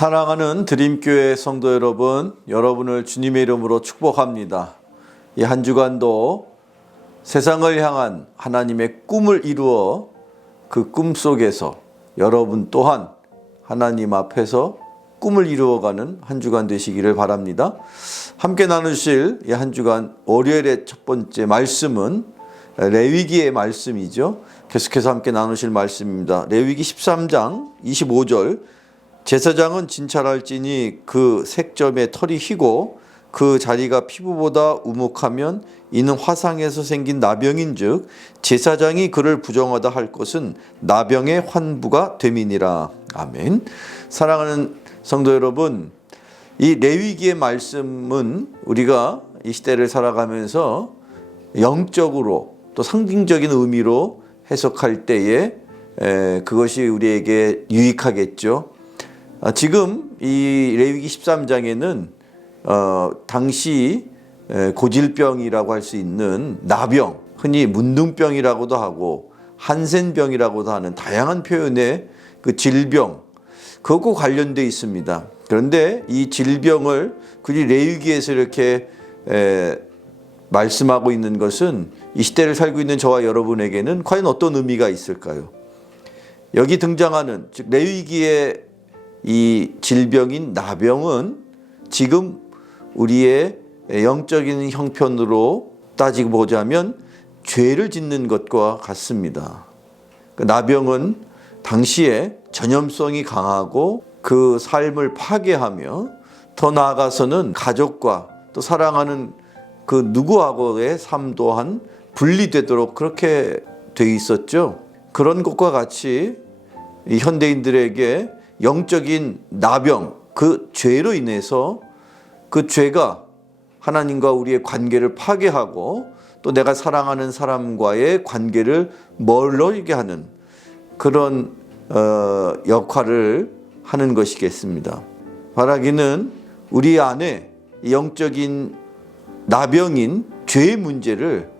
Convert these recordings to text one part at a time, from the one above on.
사랑하는 드림교회 성도 여러분, 여러분을 주님의 이름으로 축복합니다. 이 한 주간도 세상을 향한 하나님의 꿈을 이루어 그 꿈 속에서 여러분 또한 하나님 앞에서 꿈을 이루어가는 한 주간 되시기를 바랍니다. 함께 나누실 이 한 주간 월요일의 첫 번째 말씀은 레위기의 말씀이죠. 계속해서 함께 나누실 말씀입니다. 레위기 13장 25절 제사장은 진찰할지니 그 색점의 털이 희고 그 자리가 피부보다 우묵하면 이는 화상에서 생긴 나병인즉 제사장이 그를 부정하다 할 것은 나병의 환부가 됨이니라. 아멘. 사랑하는 성도 여러분, 이 레위기의 말씀은 우리가 이 시대를 살아가면서 영적으로 또 상징적인 의미로 해석할 때에 에, 그것이 우리에게 유익하겠죠. 아, 지금 이 레위기 13장에는 어, 당시 에, 고질병이라고 할 수 있는 나병, 흔히 문둥병이라고도 하고 한센병이라고도 하는 다양한 표현의 그 질병, 그것과 관련돼 있습니다. 그런데 이 질병을 그리 레위기에서 이렇게 에, 말씀하고 있는 것은 이 시대를 살고 있는 저와 여러분에게는 과연 어떤 의미가 있을까요? 여기 등장하는 즉 레위기의 이 질병인 나병은 지금 우리의 영적인 형편으로 따지고 보자면 죄를 짓는 것과 같습니다. 그 나병은 당시에 전염성이 강하고 그 삶을 파괴하며 더 나아가서는 가족과 또 사랑하는 그 누구하고의 삶 또한 분리되도록 그렇게 돼 있었죠. 그런 것과 같이 이 현대인들에게 영적인 나병, 그 죄로 인해서 그 죄가 하나님과 우리의 관계를 파괴하고 또 내가 사랑하는 사람과의 관계를 멀어지게 하는 그런 어, 역할을 하는 것이겠습니다. 바라기는 우리 안에 영적인 나병인 죄의 문제를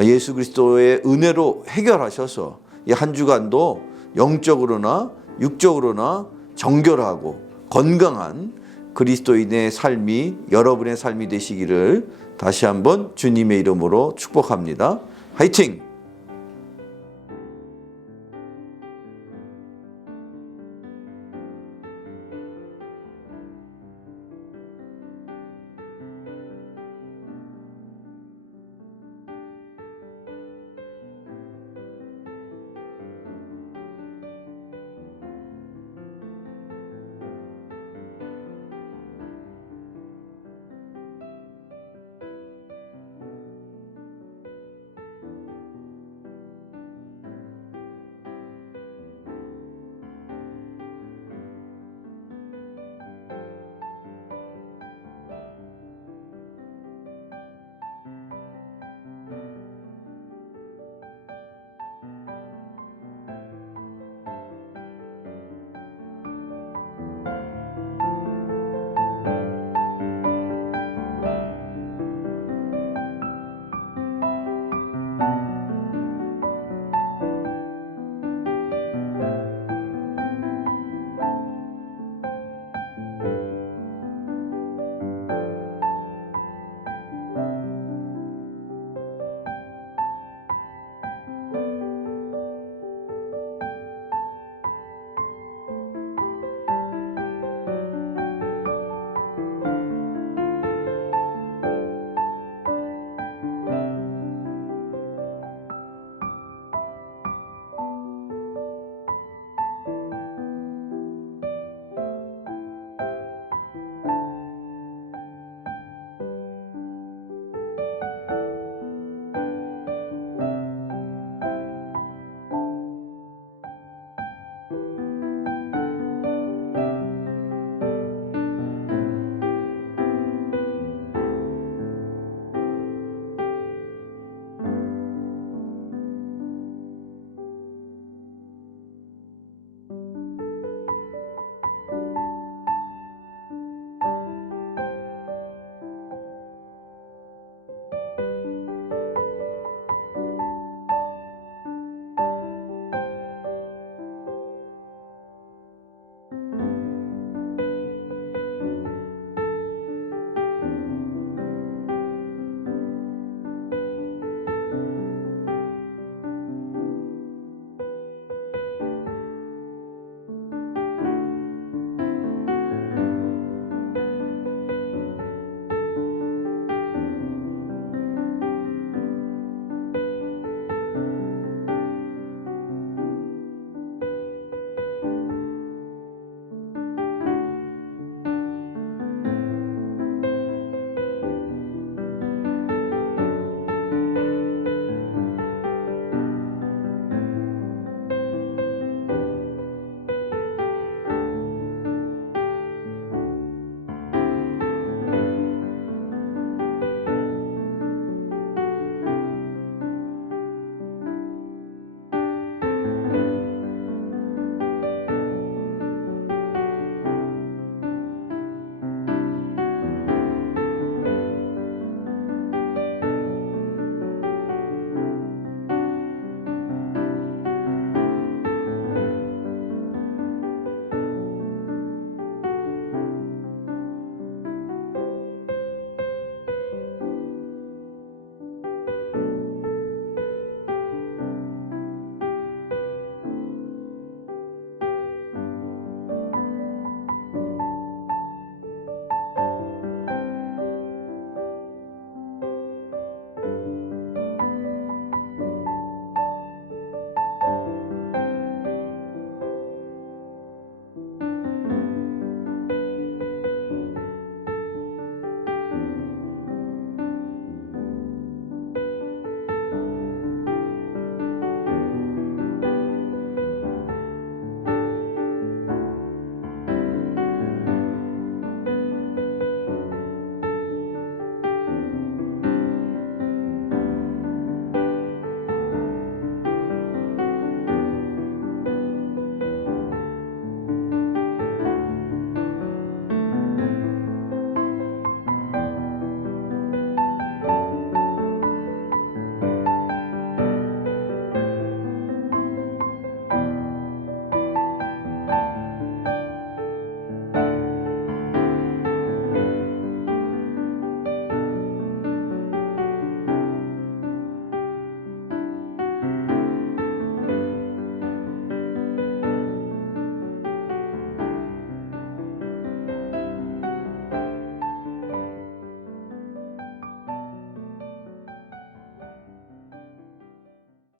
예수 그리스도의 은혜로 해결하셔서 이 한 주간도 영적으로나 육적으로나 정결하고 건강한 그리스도인의 삶이 여러분의 삶이 되시기를 다시 한번 주님의 이름으로 축복합니다. 화이팅!